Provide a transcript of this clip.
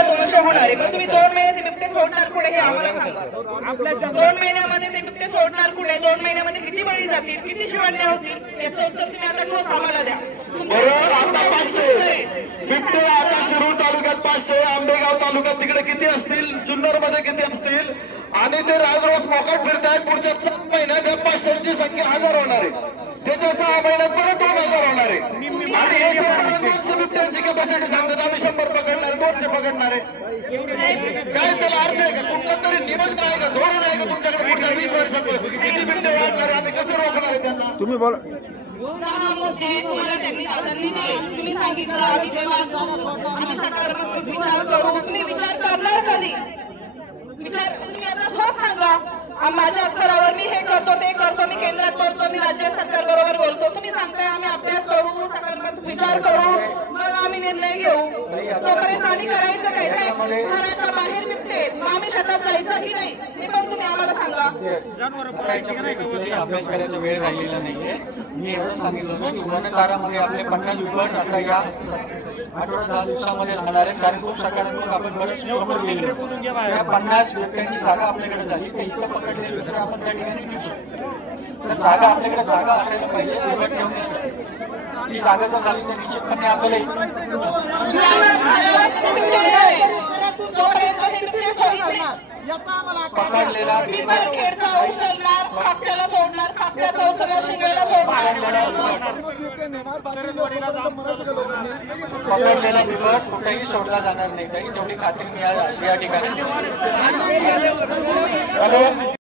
हजार दोनशे होणार आहे. मग तुम्ही दोन महिने ते बिबटे सोडणार कुठे हे आम्हाला सांगा. दोन महिन्यामध्ये ते बिबटे सोडणार कुठे? दोन महिन्यामध्ये किती बळी जातील? किती शिवण्या होतील? याचं उत्तर तुम्ही आता ठोस आम्हाला द्या. बिबटे आता शिरूर तालुक्यात पाचशे आंबेगाव तालुक्यात तिकडे किती असतील? जुन्नरमध्ये किती असतील? आणि ते राजरोज मोकाट फिरतायत. पुढच्या सहा महिन्यात या पाचशेची संख्या हजार होणार आहे. त्याच्या पकडणार दोनशे पकडणार आहे काय त्याला अर्थ आहे का कुठला तरी नियम आहे का धोरण आहे का तुमच्याकडे पुढच्या वीस वर्षात? किती बिबटे वाढणार आहे? आम्ही कसं रोखणार आहे त्यांना? तुम्ही बोला. दहा मुद्दे तुम्हाला त्यांनी प्राधान्य दिले तुम्ही सांगितलं आम्ही जेव्हा आम्ही सकारात्मक विचार करू. तुम्ही विचार करणार कधी? विचार तुम्ही आता ठोस सांगा. आ- माझ्या स्तरावर मी हे करतो ते करतो मी केंद्रात करतो मी राज्य सरकार बरोबर बोलतो. तुम्ही सांगताय आम्ही करू विचार करू मग आम्ही निर्णय घेऊ. तोपर्यंत आम्ही करायचं काय काय घराच्या बाहेर बिबटे मग आम्ही शेतात जायचं की नाही हे पण तुम्ही आम्हाला सांगा. अभ्यास करायचा वेळ राहिलेला नाहीये मी एवढं सांगितलं ना की वनकारामध्ये आपले पन्नास विभाग आता या आठवडा दहा दिवसामध्ये राहणार आहेत कारण खूप सकारात्मक आपण बरेच समोर गेलो या पन्नास बिबट्यांची जागा आपल्याकडे झाली. तर इथं पकडलेली. बिबटे आपण त्या ठिकाणी शकतो. तर जागा आपल्याकडे जागा असायला पाहिजे बिबट ती जागा जर झाली तर निश्चितपणे आपल्याला नाही. पकडलेला पिंपळ सोडणार फापट्याचा उचलणार सोडणार पकडलेला बिबट कुठेही सोडला जाणार नाही. तरी तेवढी खात्री मिळाली या ठिकाणी. हॅलो?